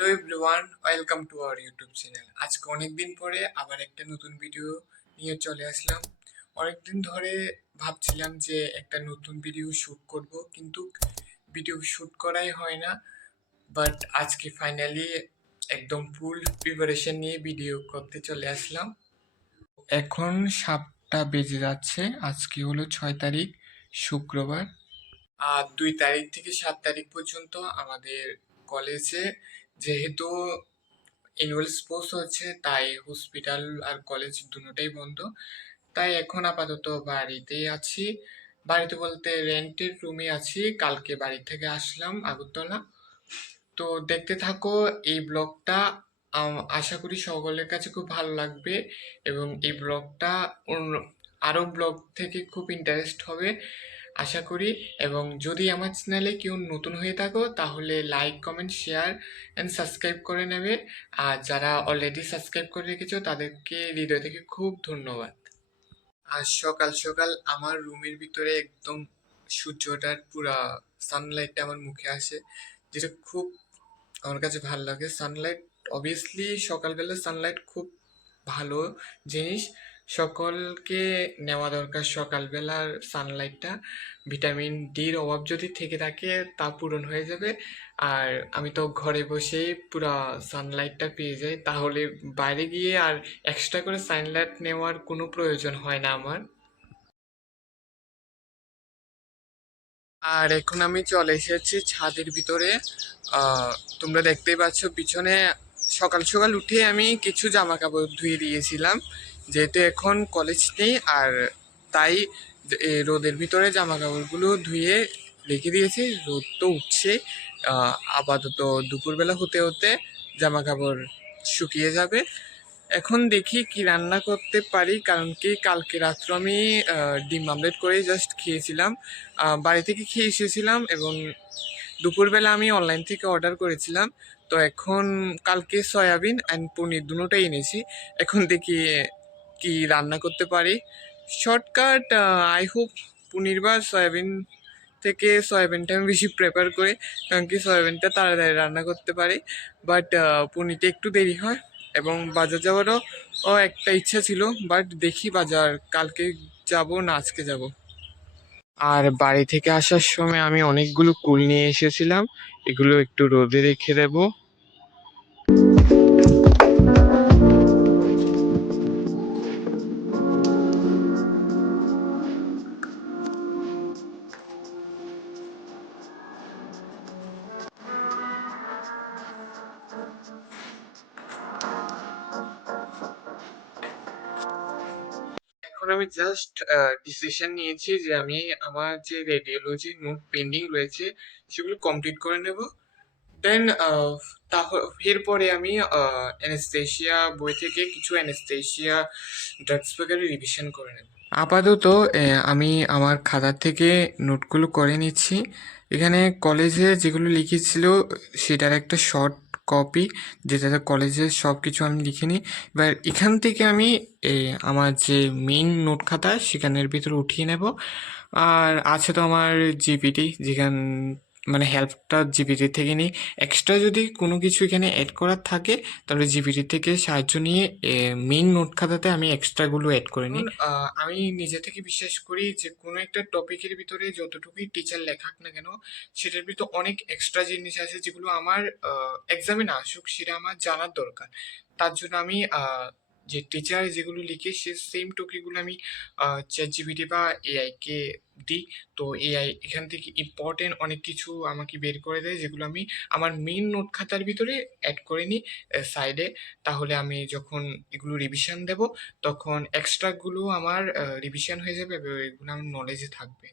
Hello everyone, welcome to our YouTube channel. আজকে অনেকদিন পরে আবার একটা নতুন ভিডিও নিয়ে চলে আসলাম। অনেকদিন ধরে ভাবছিলাম যে একটা নতুন ভিডিও শ্যুট করব, কিন্তু ভিডিও শ্যুট করাই হয় না। বাট আজকে ফাইনালি একদম ফুল প্রিপারেশন নিয়ে ভিডিও করতে চলে আসলাম। এখন 7টা বেজে যাচ্ছে। আজকে হলো 6 তারিখ, শুক্রবার। আর 2 তারিখ থেকে 7 তারিখ পর্যন্ত আমাদের কলেজে, যেহেতু অ্যানুয়াল স্পোর্টস হচ্ছে, তাই হসপিটাল আর কলেজ দুটোটাই বন্ধ। তাই এখন আপাতত বাড়িতেই আছি। বাড়িতে বলতে রেন্টের রুমে আছি। কালকে বাড়ি থেকে আসলাম আগরতলা। তো দেখতে থাকো এই ব্লগটা। আশা করি সকলের কাছে খুব ভালো লাগবে এবং এই ব্লগটা অন্য আরও ব্লগ থেকে খুব ইন্টারেস্ট হবে আশা করি। এবং যদি আমার চ্যানেলে কেউ নতুন হয়ে থাকো তাহলে like, comment, share and subscribe করে নেবে। আর যারা অলরেডি সাবস্ক্রাইব করে রেখেছো তাদেরকে হৃদয় থেকে খুব ধন্যবাদ। আর সকাল সকাল আমার রুমের ভিতরে একদম সূর্যটার পুরা সানলাইটটা আমার মুখে আসে, যেটা খুব আমার কাছে ভালো লাগে। সানলাইট, অবভিয়াসলি সকালবেলা সানলাইট খুব ভালো জিনিস, সকলকে নেওয়া দরকার সকালবেলার সানলাইটটা। ভিটামিন ডির অভাব যদি থেকে থাকে তা পূরণ হয়ে যাবে। আর আমি তো ঘরে বসেই পুরা সানলাইটটা পেয়ে যাই, তাহলে বাইরে গিয়ে আর এক্সট্রা করে সানলাইট নেওয়ার কোনো প্রয়োজন হয় না আমার। আর এখন আমি চলে এসেছি ছাদের ভিতরে। তোমরা দেখতেই পাচ্ছ পিছনে। সকাল সকাল উঠে আমি কিছু জামা কাপড় ধুয়ে দিয়েছিলাম, যেহেতু এখন কলেজ নেই। আর তাই রোদের ভিতরে জামা কাপড়গুলো ধুয়ে রেখে দিয়েছি। রোদ তো উঠছে, আপাতত দুপুরবেলা হতে হতে জামা কাপড় শুকিয়ে যাবে। এখন দেখি কি রান্না করতে পারি, কারণ কি কালকে রাত্রে আমি ডিম আমলেট করেই জাস্ট খেয়েছিলাম। বাড়ি থেকে খেয়ে এসেছিলাম এবং দুপুরবেলা আমি অনলাইন থেকে অর্ডার করেছিলাম। তো এখন কালকে সয়াবিন অ্যান্ড পনির দুটোই এনেছি। এখন দেখি কি রান্না করতে পারি। শর্টকাট, আই হোপ পনির বা সয়াবিন থেকে সয়াবিনটা আমি বেশি প্রেফার করি, কারণ কি সয়াবিনটা তাড়াতাড়ি রান্না করতে পারি। বাট পনিরটা একটু দেরি হয়। এবং বাজার যাওয়ারও একটা ইচ্ছা ছিল, বাট দেখি বাজার কালকে যাব না আজকে যাব। আর বাড়ি থেকে আসার সময় আমি অনেকগুলো কুল নিয়ে এসেছিলাম, এগুলো একটু রোদে রেখে দেবো। এখন আমি জাস্ট ডিসিশন নিয়েছি যে আমি আমার যে রেডিওলজি নোট পেন্ডিং রয়েছে সেগুলো কমপ্লিট করে নেব। দেন এরপরে আমি অ্যানেস্থেশিয়া বই থেকে কিছু অ্যানেস্থেশিয়া ড্রাগস বগেরা রিভিশন করে নেব। আপাতত আমি আমার খাতা থেকে নোটগুলো করে নিচ্ছি। এখানে কলেজে যেগুলো লিখেছিল সেটার একটা শর্ট কপি, যেটাতে কলেজের সব কিছু আমি লিখে নিই। এবার এখান থেকে আমি আমার যে মেইন নোট খাতা সেখানের ভিতরে উঠিয়ে নেব। আর আছে তো আমার জিপিটি, যেখান মানে হেল্পটা জিপিটি থেকে নিই। এক্সট্রা যদি কোনো কিছু এখানে অ্যাড করার থাকে তাহলে জিপিটি থেকে সাহায্য নিয়ে মেইন নোট খাতাতে আমি এক্সট্রাগুলো অ্যাড করে নিই। আমি নিজে থেকে বিশ্বাস করি যে কোনো একটা টপিকের ভিতরে যতটুকুই টিচার লেখাক না কেন, সেটার ভিতর অনেক এক্সট্রা জিনিস আছে যেগুলো আমার এক্সামে না আসুক সেটা আমার জানার দরকার। তার জন্য আমি যে টিচার যেগুলো লিখে সে সেম টপিকগুলো আমি চ্যাট জিপিটি বা এআইকে দিই। তো এআই এখান থেকে ইম্পর্টেন্ট অনেক কিছু আমাকে বের করে দেয়, যেগুলো আমি আমার মেইন নোট খাতার ভিতরে অ্যাড করে নিই সাইডে। তাহলে আমি যখন এগুলো রিভিশন দেব তখন এক্সট্রাগুলো আমার রিভিশন হয়ে যাবে এবং এগুলো আমার নলেজে থাকবে।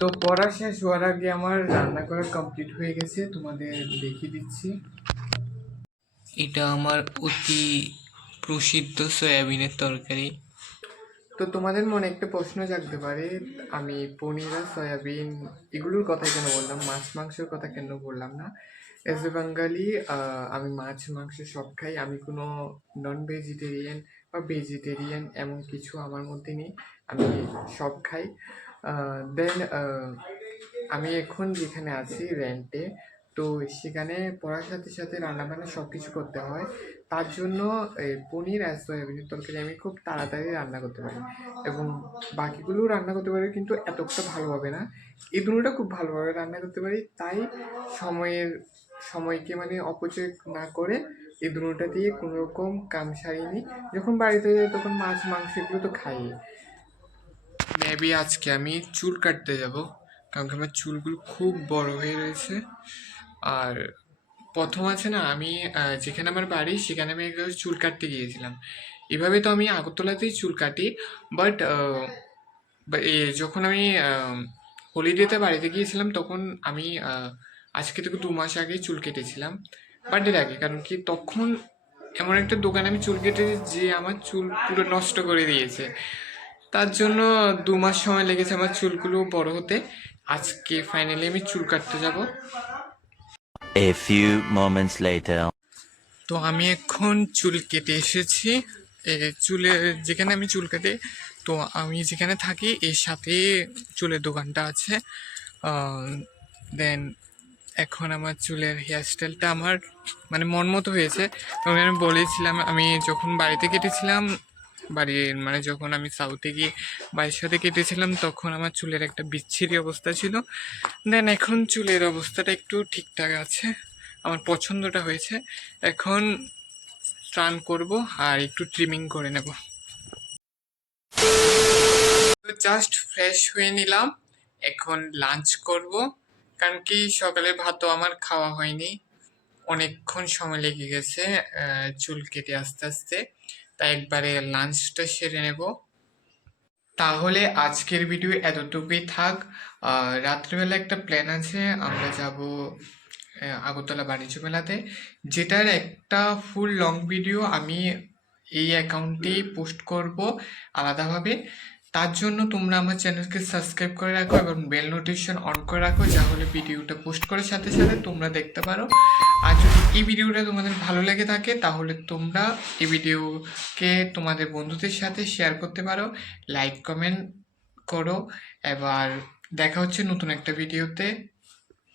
তো পড়া শেষ হওয়ার আগে আমার রান্না করা কমপ্লিট হয়ে গেছে, তোমাদের দেখিয়ে দিচ্ছি। এটা আমার অতি প্রসিদ্ধ সয়াবিনের তরকারি। তো তোমাদের মনে একটা প্রশ্ন জাগতে পারে, আমি পনির আর সয়াবিন এগুলোর কথা কেন বললাম, মাছ মাংসের কথা কেন বললাম না। এজ এ বাঙালি আমি মাছ মাংস সব খাই। আমি কোনো নন ভেজিটেরিয়ান বা ভেজিটেরিয়ান এমন কিছু আমার মধ্যে নেই, আমি সব খাই। দেন আমি এখন যেখানে আছি রেন্টে, তো সেখানে পড়ার সাথে সাথে রান্নাবান্না সব কিছু করতে হয়। তার জন্য পনির আর সয়াবিনের তরকারি আমি খুব তাড়াতাড়ি রান্না করতে পারি এবং বাকিগুলোও রান্না করতে পারি, কিন্তু এতটা ভালোভাবে না। এই দুটোটা খুব ভালোভাবে রান্না করতে পারি, তাই সময়কে মানে অপচয় না করে এই দুটোটা দিয়ে কোনো রকম কাম সারিয়ে নিই। যখন বাড়িতে যাই তখন মাছ মাংস এগুলো তো খাই। মেবি আজকে আমি চুল কাটতে যাব, কারণ কি আমার চুলগুলো খুব বড় হয়ে রয়েছে। আর প্রথম আছে না, আমি যেখানে আমার বাড়ি সেখানে আমি একবার চুল কাটতে গিয়েছিলাম। এভাবে তো আমি আগরতলাতেই চুল কাটি, বাট যখন আমি হলিডেতে বাড়িতে গিয়েছিলাম তখন আমি আজকে থেকে 2 মাস আগে চুল কেটেছিলাম, বার্থডের আগে। কারণ কি তখন এমন একটা দোকানে আমি চুল কেটেছি যে আমার চুল পুরো নষ্ট করে দিয়েছে। তার জন্য 2 মাস সময় লেগেছে আমার চুলগুলো বড় হতে। আজকে ফাইনালি আমি চুল কাটতে যাব। A few moments later. তো আমি এখন চুল কেটে এসেছি। যেখানে আমি চুল কাটি, তো আমি যেখানে থাকি এর সাথে চুলের দোকানটা আছে। দেন এখন আমার চুলের হেয়ারস্টাইলটা আমার মানে মন মতো হয়েছে। এবং আমি বলেছিলাম, আমি যখন বাড়িতে কেটেছিলাম, মানে যখন আমি সাউথে গিয়ে বাড়ির সাথে কেটেছিলাম তখন আমার চুলের একটা বিচ্ছিরি অবস্থা ছিল। দেন এখন চুলের অবস্থাটা একটু ঠিকঠাক আছে, আমার পছন্দটা হয়েছে। এখন স্নান করব আর একটু ট্রিমিং করে নেব। জাস্ট ফ্রেশ হয়ে নিলাম, এখন লাঞ্চ করব। কারণ কি সকালের ভাতও আমার খাওয়া হয়নি, অনেকক্ষণ সময় লেগে গেছে চুল কেটে আস্তে আস্তে, তাই একবারে লাঞ্চটা সেরে নেব। তাহলে আজকের ভিডিও এতটুকুই থাক। রাত্রিবেলা একটা প্ল্যান আছে, আমরা যাব আগরতলা বাণিজ্য মেলাতে, যেটার একটা ফুল লং ভিডিও আমি এই অ্যাকাউন্টেই পোস্ট করব আলাদাভাবে। তার জন্য তোমরা আমার চ্যানেলকে সাবস্ক্রাইব করে রাখো এবং বেল নোটিফিকেশন অন করে রাখো, যাহলে ভিডিওটা পোস্ট করার সাথে সাথে তোমরা দেখতে পারো। আর যদি এই ভিডিওটা তোমাদের ভালো লেগে থাকে তাহলে তোমরা এই ভিডিওকে তোমাদের বন্ধুদের সাথে শেয়ার করতে পারো, লাইক কমেন্ট করো। এবার দেখা হচ্ছে নতুন একটা ভিডিওতে।